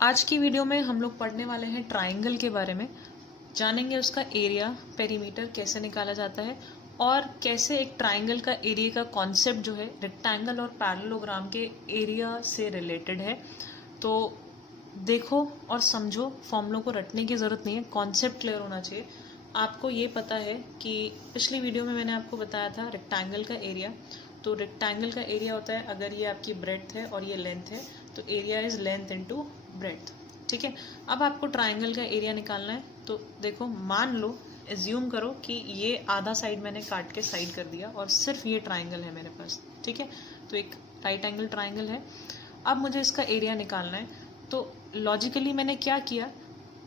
आज की वीडियो में हम लोग पढ़ने वाले हैं ट्राइंगल के बारे में। जानेंगे उसका एरिया, पेरीमीटर कैसे निकाला जाता है और कैसे एक ट्राइंगल का एरिया का कॉन्सेप्ट जो है रेक्टेंगल और पैरेललोग्राम के एरिया से रिलेटेड है। तो देखो और समझो, फॉर्मूलों को रटने की ज़रूरत नहीं है, कॉन्सेप्ट क्लियर होना चाहिए। आपको ये पता है कि पिछली वीडियो में मैंने आपको बताया था रेक्टेंगल का एरिया। तो रेक्टेंगल का एरिया होता है, अगर ये आपकी ब्रेड्थ है और ये लेंथ है तो area is length into breadth. ठीक है, अब आपको ट्राइंगल का एरिया निकालना है। तो देखो, मान लो, एज्यूम करो कि ये आधा साइड मैंने काट के साइड कर दिया और सिर्फ ये ट्राइंगल है मेरे पास। ठीक है, तो एक राइट एंगल ट्राइंगल है। अब मुझे इसका एरिया निकालना है। तो लॉजिकली मैंने क्या किया,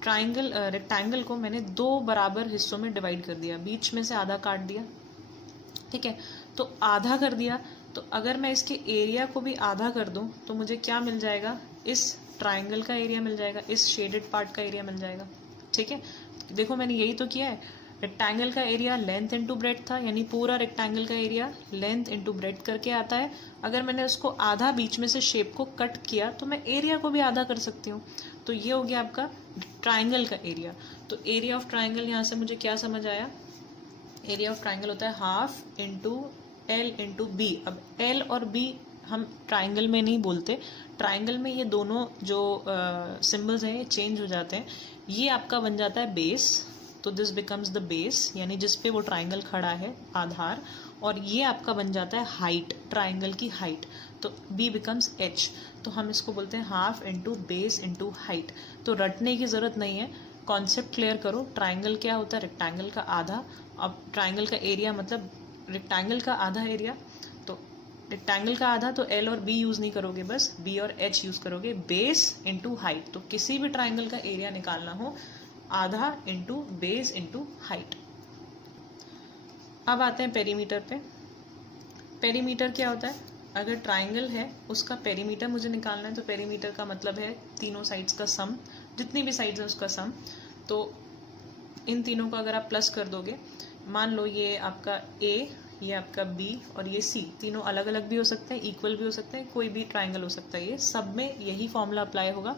रेक्टेंगल को मैंने दो बराबर हिस्सों में डिवाइड कर दिया, बीच में से आधा काट दिया। ठीक है, तो आधा कर दिया। तो अगर मैं इसके एरिया को भी आधा कर दूं तो मुझे क्या मिल जाएगा, इस ट्राइंगल का एरिया मिल जाएगा, इस शेडेड पार्ट का एरिया मिल जाएगा। ठीक है, देखो मैंने यही तो किया है। रेक्टेंगल का एरिया लेंथ इंटू ब्रेड्थ था, यानी पूरा रेक्टेंगल का एरिया लेंथ इंटू ब्रेड्थ करके आता है। अगर मैंने उसको आधा बीच में से शेप को कट किया तो मैं एरिया को भी आधा कर सकती हूँ। तो ये हो गया आपका ट्राइंगल का एरिया। तो एरिया ऑफ ट्राइंगल, यहाँ से मुझे क्या समझ आया, एरिया ऑफ ट्राइंगल होता है half into L into B. अब एल और बी हम ट्राइंगल में नहीं बोलते, ट्राइंगल में ये दोनों जो सिंबल्स हैं ये चेंज हो जाते हैं। ये आपका बन जाता है बेस, तो दिस बिकम्स द बेस, यानी जिस पे वो ट्राइंगल खड़ा है, आधार। और ये आपका बन जाता है हाइट, ट्राइंगल की हाइट, तो बी बिकम्स एच। तो हम इसको बोलते हैं half into base into height. तो रटने की जरूरत नहीं है, कॉन्सेप्ट क्लियर करो। ट्राइंगल क्या होता है, रेक्टेंगल का आधा। अब ट्राइंगल का एरिया मतलब रेक्टेंगल का आधा एरिया, तो रेक्टेंगल का आधा, तो एल और बी यूज नहीं करोगे, बस बी और एच यूज करोगे। बेस इंटू हाइट, तो किसी भी ट्राइंगल का एरिया निकालना हो, आधा इंटू बेस इंटू हाइट। अब आते हैं पेरीमीटर पे। पेरीमीटर क्या होता है, अगर ट्राइंगल है उसका पेरीमीटर मुझे निकालना है। तो पेरीमीटर का मतलब है तीनों साइड्स का सम, जितनी भी साइड्स हैं उसका सम। तो इन तीनों को अगर आप प्लस कर दोगे, मान लो ये आपका ए, ये आपका बी और ये सी, तीनों अलग अलग भी हो सकते हैं, इक्वल भी हो सकते हैं, कोई भी ट्राइंगल हो सकता है। ये सब में यही फॉर्मूला अप्लाई होगा।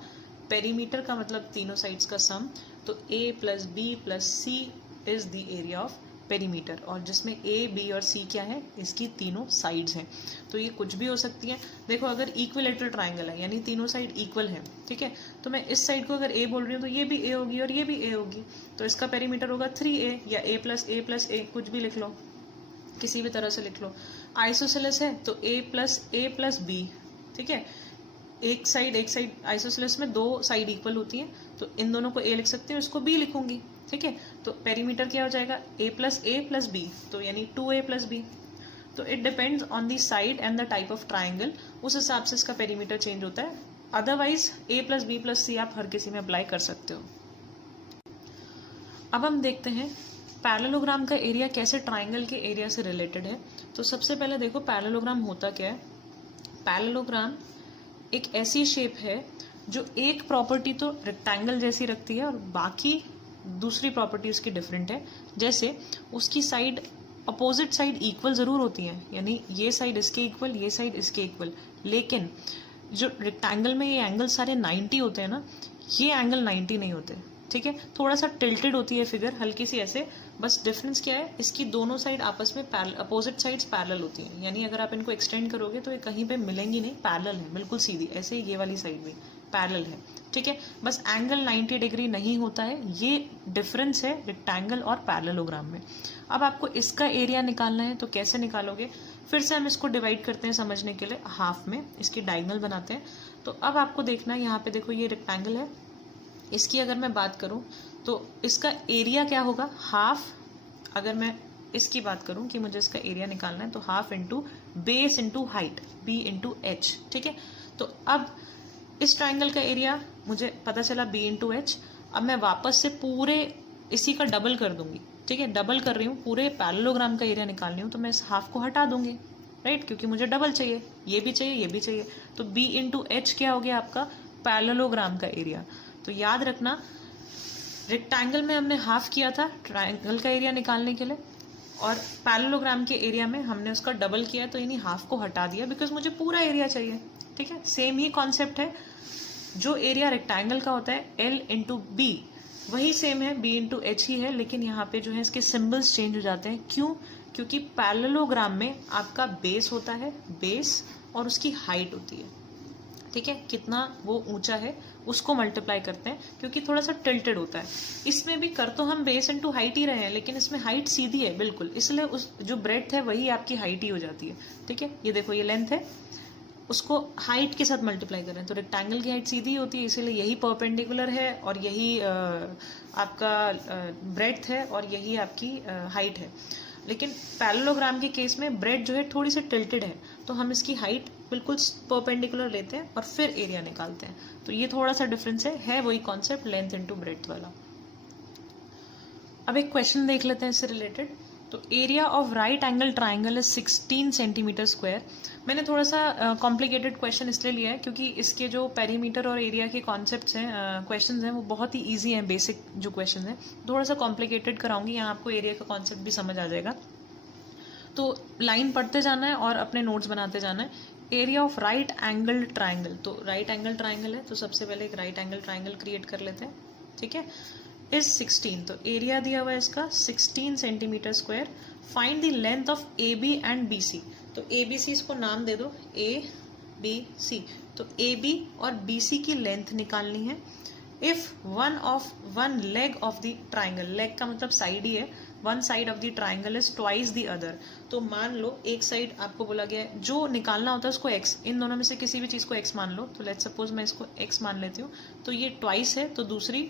पेरीमीटर का मतलब तीनों साइड्स का सम। तो A plus B plus C is the area of perimeter, और जिसमें ए बी और सी क्या है, इसकी तीनों साइड्स हैं। तो ये कुछ भी हो सकती है। देखो, अगर इक्विलेटरल ट्राइंगल है यानी तीनों साइड इक्वल है, ठीक है, तो मैं इस साइड को अगर ए बोल रही हूँ तो ये भी ए होगी और ये भी ए होगी, तो इसका पेरीमीटर होगा 3a या a प्लस ए, कुछ भी लिख लो, किसी भी तरह से लिख लो। आइसोसेलेस है तो a प्लस बी। ठीक है, एक साइड आइसोसेलेस में दो साइड इक्वल होती है, तो इन दोनों को a लिख सकते हैं, इसको b लिखूंगी। ठीक है, तो पेरीमीटर क्या हो जाएगा, a प्लस बी, तो यानी 2a प्लस बी। तो it depends on the side and the type of triangle, उस हिसाब से इसका पेरीमीटर चेंज होता है। Otherwise a plus B plus C आप हर किसी में अप्लाई कर सकते हो। अब हम देखते हैं पैरेललोग्राम का एरिया कैसे ट्राइंगल के एरिया से रिलेटेड है। तो सबसे पहले देखो पैरेललोग्राम होता क्या है। पैरेललोग्राम एक ऐसी शेप है जो एक प्रॉपर्टी तो रेक्टेंगल जैसी रखती है और बाकी दूसरी प्रॉपर्टी उसकी डिफरेंट है। जैसे उसकी साइड, अपोजिट साइड इक्वल जरूर होती हैं, यानी ये साइड इसके इक्वल, ये साइड इसके इक्वल, लेकिन जो रेक्टेंगल में ये एंगल सारे 90 होते हैं ना, ये एंगल 90 नहीं होते। ठीक है, थोड़ा सा टिल्टेड होती है फिगर, हल्की सी ऐसे। बस डिफरेंस क्या है, इसकी दोनों साइड आपस में अपोजिट साइड्स पैरेलल होती हैं, यानी अगर आप इनको एक्सटेंड करोगे तो ये कहीं पे मिलेंगी नहीं, पैरेलल है, बिल्कुल सीधी। ऐसे ये वाली साइड भी पैरेलल है। ठीक है, बस एंगल 90 डिग्री नहीं होता है, ये डिफरेंस है रेक्टेंगल और पैरेललोग्राम में। अब आपको इसका एरिया निकालना है, तो कैसे निकालोगे, फिर से हम इसको डिवाइड करते हैं समझने के लिए, हाफ में इसकी डायगोनल बनाते हैं। तो अब आपको देखना है, यहाँ पे देखो ये रेक्टेंगल है, इसकी अगर मैं बात करूं तो इसका एरिया क्या होगा, हाफ। अगर मैं इसकी बात करूं कि मुझे इसका एरिया निकालना है, तो half into base into height, B into H. ठीक है, तो अब इस ट्राइंगल का एरिया मुझे पता चला बी इंटू एच। अब मैं वापस से पूरे इसी का डबल कर दूंगी। ठीक है, डबल कर रही हूँ, पूरे पैरेललोग्राम का एरिया निकालनी हूँ, तो मैं इस हाफ को हटा दूंगी, राइट, क्योंकि मुझे डबल चाहिए, ये भी चाहिए, ये भी चाहिए। तो बी इंटू एच क्या हो गया आपका, पैरेललोग्राम का एरिया। तो याद रखना, रेक्टेंगल में हमने हाफ किया था ट्राइंगल का एरिया निकालने के लिए, और पैरेललोग्राम के एरिया में हमने उसका डबल किया, तो यानी हाफ को हटा दिया, बिकॉज मुझे पूरा एरिया चाहिए। ठीक है, सेम ही कॉन्सेप्ट है। जो एरिया रेक्टेंगल का होता है L इंटू बी, वही सेम है B इंटू एच ही है, लेकिन यहाँ पे जो है इसके सिंबल्स चेंज हो जाते हैं। क्यों? क्योंकि पैरेललोग्राम में आपका बेस होता है, बेस, और उसकी हाइट होती है, ठीक है, कितना वो ऊंचा है उसको मल्टीप्लाई करते हैं, क्योंकि थोड़ा सा टिल्टेड होता है। इसमें भी कर तो हम बेस इनटू हाइट ही रहे हैं, लेकिन इसमें हाइट सीधी है बिल्कुल, इसलिए उस जो ब्रेड्थ है वही आपकी हाइट ही हो जाती है, ठीक है। ये देखो, ये लेंथ है, उसको हाइट के साथ मल्टीप्लाई कर रहे हैं, तो रेक्टेंगल की हाइट सीधी होती है, इसीलिए यही परपेंडिकुलर है और यही आपका ब्रेड्थ है और यही आपकी हाइट है। लेकिन पैरेललोग्राम के केस में ब्रेड जो है थोड़ी सी टिल्टेड है, तो हम इसकी हाइट बिल्कुल परपेंडिकुलर लेते हैं और फिर एरिया निकालते हैं। तो ये थोड़ा सा डिफरेंस है वही कॉन्सेप्ट, लेंथ इनटू ब्रेड्थ वाला। अब एक क्वेश्चन देख लेते हैं इससे रिलेटेड। तो area of right angle triangle is 16 centimetre square. मैंने थोड़ा सा कॉम्प्लिकेटेड क्वेश्चन इसलिए लिया है क्योंकि इसके जो पेरीमीटर और एरिया के कॉन्सेप्ट्स हैं, क्वेश्चंस हैं, वो बहुत ही इजी हैं, बेसिक जो क्वेश्चन हैं। थोड़ा सा कॉम्प्लिकेटेड कराऊंगी, यहाँ आपको एरिया का कॉन्सेप्ट भी समझ आ जाएगा। तो लाइन पढ़ते जाना है और अपने नोट्स बनाते जाना है। Area of right angle triangle, तो राइट एंगल ट्राइंगल है, तो सबसे पहले एक राइट एंगल ट्राइंगल क्रिएट कर लेते हैं, ठीक है। इज 16, तो एरिया दिया हुआ है इसका 16 centimetre square. Find the length of A B and B C, तो ए बी सी इसको नाम दे दो, ए बी सी। तो ए बी और बी सी की लेंथ निकालनी है। If one leg of the triangle, leg का मतलब साइड ही है, one side of the triangle is twice the other, तो मान लो एक साइड आपको बोला गया है, जो निकालना होता है उसको एक्स, इन दोनों में से किसी भी चीज को एक्स मान लो। तो लेट्स सपोज मैं इसको एक्स मान लेती हूँ, तो ये ट्वाइस है तो दूसरी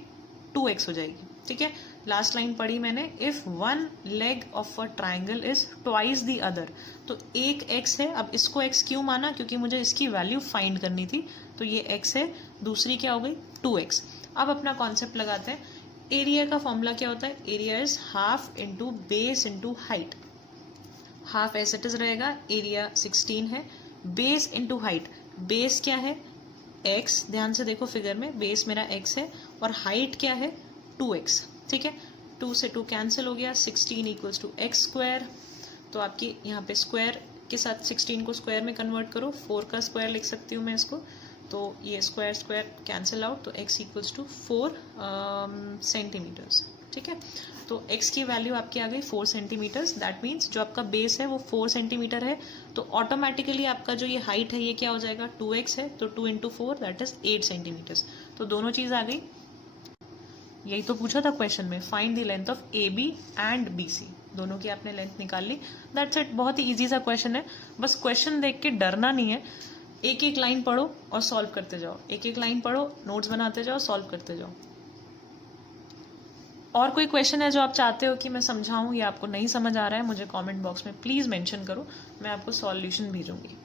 2x हो जाएगी, ठीक है। लास्ट लाइन पढ़ी मैंने, if one leg of a triangle is twice the other, तो एक x है। अब इसको x क्यों माना? क्योंकि मुझे इसकी वैल्यू फाइंड करनी थी, तो ये x है, दूसरी क्या हो गई 2x। अब अपना कॉन्सेप्ट लगाते हैं। एरिया का फॉर्मूला क्या होता है? Area is half into base into height. Half as it is रहेगा, एरिया 16 है, बेस इंटू हाइट। बेस क्या है? x, ध्यान से देखो फिगर में, बेस मेरा x है और हाइट क्या है 2x, ठीक है। 2 से 2 कैंसिल हो गया, 16 इक्वल्स टू एक्स स्क्वायर। तो आपकी यहाँ पे स्क्वायर के साथ 16 को स्क्वायर में कन्वर्ट करो, 4 का स्क्वायर लिख सकती हूँ मैं इसको, तो ये स्क्वायर स्क्वायर कैंसिल आउट, तो x इक्वल्स टू 4 सेंटीमीटर्स, ठीक है। तो x की वैल्यू आपकी आ गई 4 सेंटीमीटर्स। दैट मीन्स जो आपका बेस है वो 4 सेंटीमीटर है, तो ऑटोमेटिकली आपका जो ये हाइट है ये क्या हो जाएगा 2x है, तो 2 इंटू 4 दैट इज 8 सेंटीमीटर्स। तो दोनों चीज आ गई। यही तो पूछा था क्वेश्चन में, find the length of A B and B C, दोनों की आपने लेंथ निकाल ली। दैट्स इट, बहुत ही इजी सा क्वेश्चन है। बस क्वेश्चन देख के डरना नहीं है, एक एक लाइन पढ़ो और सॉल्व करते जाओ, एक एक लाइन पढ़ो, नोट्स बनाते जाओ, सॉल्व करते जाओ। और कोई क्वेश्चन है जो आप चाहते हो कि मैं समझाऊं या आपको नहीं समझ आ रहा है, मुझे कमेंट बॉक्स में प्लीज मेंशन करो, मैं आपको सॉल्यूशन भेजूंगी।